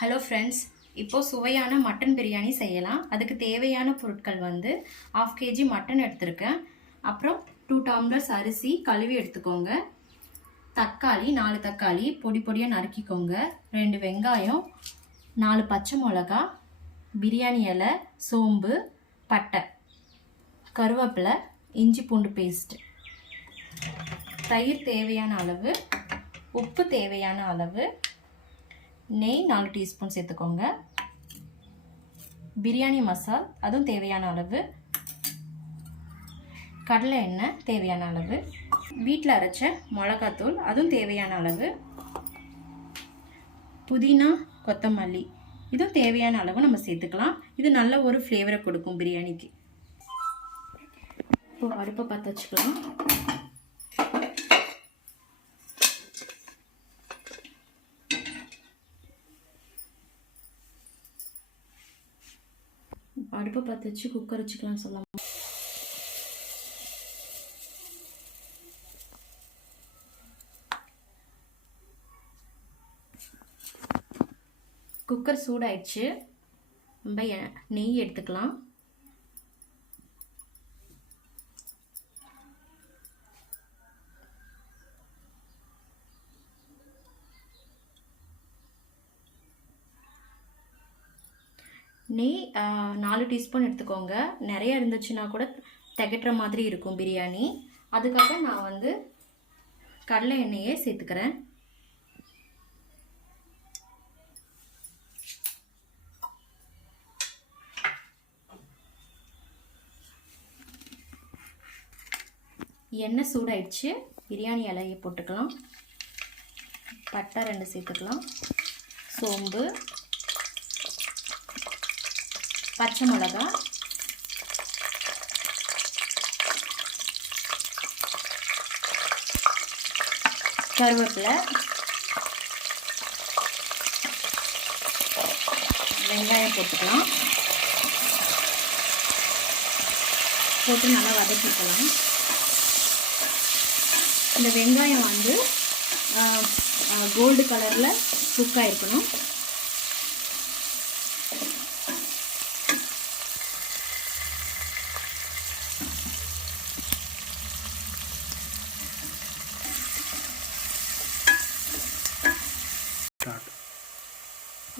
Hello friends, இப்போ சுவையான mutton biryani செய்யலாம். அதுக்கு தேவையான பொருட்கள் வந்து 1/2 kg மட்டன் எடுத்திருக்கேன். அப்புறம் 2 டம்ளர்ஸ் அரிசி கழுவி எடுத்துக்கோங்க. தக்காளி 4 தக்காளி பொடி பொடியாக நறுக்கிக்கோங்க. 2 வெங்காயம், 4 பச்சை மிளகா, பிரியாணி இலை, சோம்பு, பட்டை, கருவேப்பிலை, இஞ்சி பூண்டு பேஸ்ட், தயிர் தேவையான அளவு, உப்பு தேவையான அளவு, நெய் 4 டீஸ்பூன் சேர்த்துக்கோங்க. பிரியாணி மசால் அதுவும் தேவையான அளவு, கடலை எண்ணெய் தேவையான அளவு, வீட்டில் அரைச்ச மிளகாத்தூள் அதுவும் தேவையான அளவு, புதினா கொத்தமல்லி இதுவும் தேவையான அளவு நம்ம சேர்த்துக்கலாம். இது நல்ல ஒரு ஃப்ளேவரை கொடுக்கும் பிரியாணிக்கு. இப்போ அடுப்பை பற்ற வச்சுக்கலாம். அடுப்பை பற்ற வச்சு குக்கர் வச்சுக்கலாம் சொல்லலாம். குக்கர் சூடாயிடுச்சு. நம்ம நெய் எடுத்துக்கலாம். நெய் 4 டீஸ்பூன் எடுத்துக்கோங்க. நிறைய இருந்துச்சுன்னா கூட திகட்டுற மாதிரி இருக்கும் பிரியாணி. அதுக்காக நான் வந்து கடலை எண்ணெயே சேர்த்துக்கிறேன். எண்ணெய் சூடாயிடுச்சு. பிரியாணி இலையை போட்டுக்கலாம். பட்டை 2 சேர்த்துக்கலாம். சோம்பு, பச்சை மிளகா, கருவேப்பிலை, வெங்காயம் போட்டுக்கலாம். போட்டு நல்லா வதக்கிக்கலாம். இந்த வெங்காயம் வந்து கோல்டு கலரில் குக் ஆகிருக்கணும்.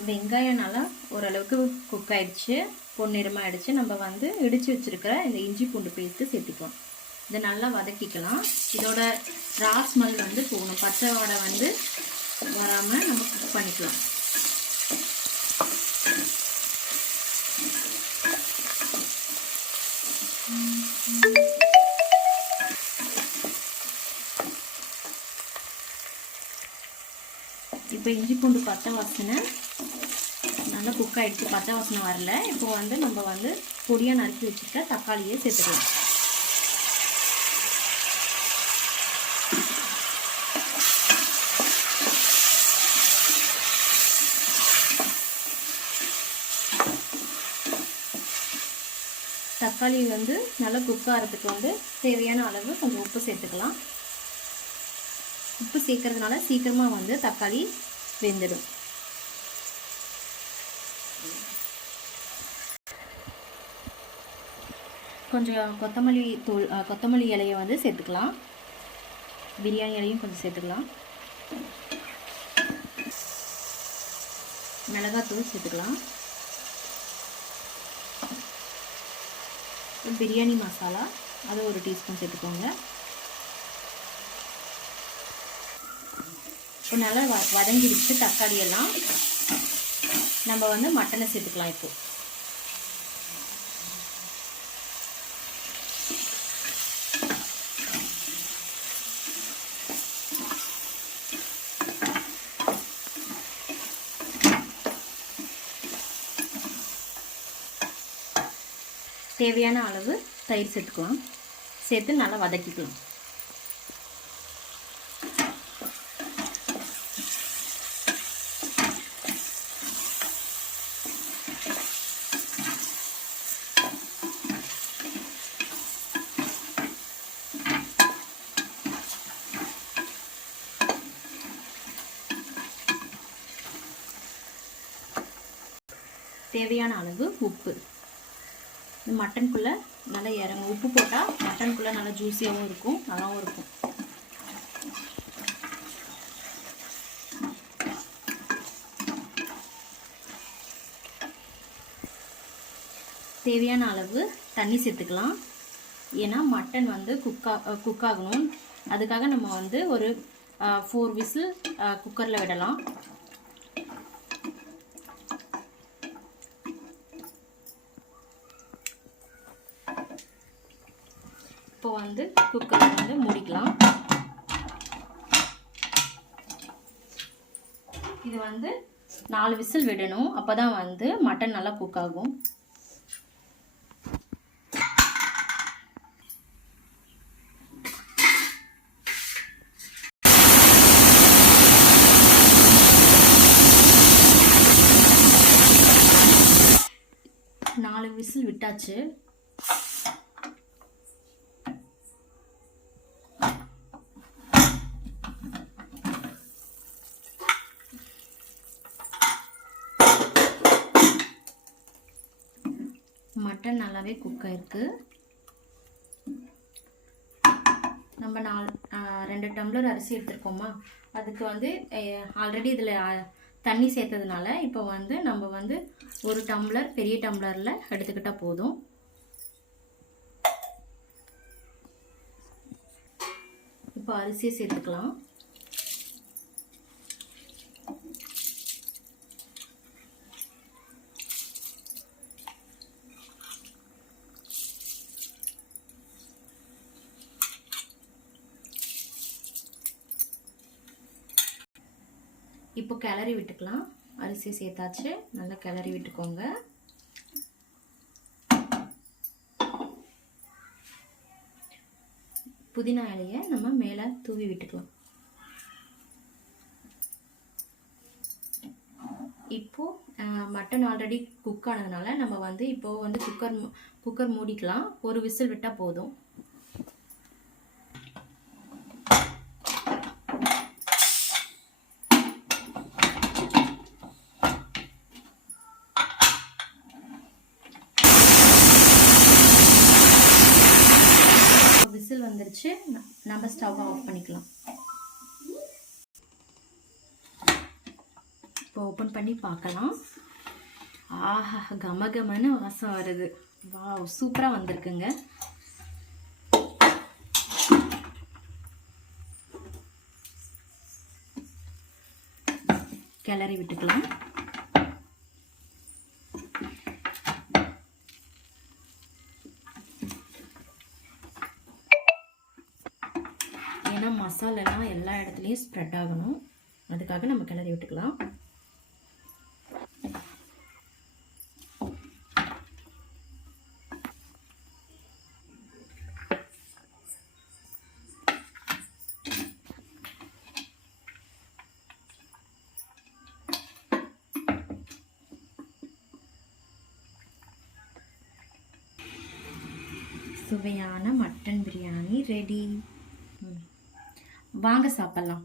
வெங்காயம் நல்லா ஓரளவுக்கு குக் ஆயிடுச்சு, பொன்னிறமாக ஆயிடுச்சு. நம்ம வந்து இடித்து வச்சுருக்கிற இந்த இஞ்சி பூண்டு பேஸ்ட்டு சேர்த்துக்கலாம். இதை நல்லா வதக்கிக்கலாம். இதோட ரா ஸ்மெல் வந்து போகணும். பச்சை வாடை வந்து வராமல் நம்ம குக் பண்ணிக்கலாம். இப்போ இஞ்சி பூண்டு பச்சை வாசனை நல்லா குக் ஆகிடுச்சு. பச்சை வாசனை வரல. இப்போ வந்து நம்ம வந்து பொடியாக நறுக்கி வச்சுருக்க தக்காளியை சேர்த்துக்கலாம். தக்காளி வந்து நல்லா குக் ஆகிறதுக்கு வந்து தேவையான அளவு கொஞ்சம் உப்பு சேர்த்துக்கலாம். உப்பு சேர்க்கறதுனால சீக்கிரமாக வந்து தக்காளி வெந்துடும். கொஞ்சம் கொத்தமல்லி இலையை வந்து சேர்த்துக்கலாம். பிரியாணி இலையும் கொஞ்சம் சேர்த்துக்கலாம். மிளகாத்தூள் சேர்த்துக்கலாம். பிரியாணி மசாலா அது 1 டீஸ்பூன் சேர்த்துக்கோங்க. இப்போ நல்லா வதங்கிடுச்சு தக்காளி எல்லாம். நம்ம வந்து மட்டனை சேர்த்துக்கலாம். இப்போ தேவையான அளவு தயிர் சேர்த்துக்கலாம். சேர்த்து நல்லா வதக்கிக்கலாம். தேவையான அளவு உப்பு. இந்த மட்டனுக்குள்ளே நல்லா இறங்கும். உப்பு போட்டால் மட்டனுக்குள்ளே நல்லா ஜூஸியாகவும் இருக்கும், நல்லாவும் இருக்கும். தேவையான அளவு தண்ணி சேர்த்துக்கலாம். ஏன்னா மட்டன் வந்து குக் ஆகணும். அதுக்காக நம்ம வந்து ஒரு 4 விசில் குக்கரில் விடலாம். இப்போ வந்து குக்கரை வந்து மூடிக்கலாம். இது வந்து 4 விசில் விடணும். அப்போ தான் வந்து மட்டன் நல்லா குக் ஆகும். விசில் விட்டாச்சு. மட்டன் நல்லாவே குக் ஆயிருக்கு. நம்ம 2 டம்ளர் அரிசி எடுத்துருக்கோமா, அதுக்கு வந்து ஆல்ரெடி இதில் தண்ணி சேர்த்ததுனால இப்போ வந்து நம்ம வந்து 1 டம்ளர் பெரிய டம்ளரில் எடுத்துக்கிட்டால் போதும். இப்போ அரிசியை சேர்த்துக்கலாம். இப்போ கிளறி விட்டுக்கலாம். அரிசி சேர்த்தாச்சு, நல்லா கிளறி விட்டுக்கோங்க. புதினா இலையை நம்ம மேலே தூவி விட்டுக்கலாம். இப்போ மட்டன் ஆல்ரெடி குக் ஆனதுனால நம்ம வந்து இப்போ வந்து குக்கர் மூடிக்கலாம். 1 விசில் விட்டால் போதும். விசில் வந்துருச்சு, நம்ம ஸ்டவ் ஆஃப் பண்ணிக்கலாம். இப்போ ஓப்பன் பண்ணி பார்க்கலாம். ஆஹா, கமகமன்னு வாசம் வருது. வாவ், சூப்பராக வந்திருக்குங்க. கிளறி விட்டுக்கலாம். ஏன்னா மசாலாலாம் எல்லா இடத்துலையும் ஸ்ப்ரெட் ஆகணும், அதுக்காக நம்ம கிளறி விட்டுக்கலாம். சுவையான மட்டன் பிரியாணி ரெடி. வாங்க சாப்பிடலாம்.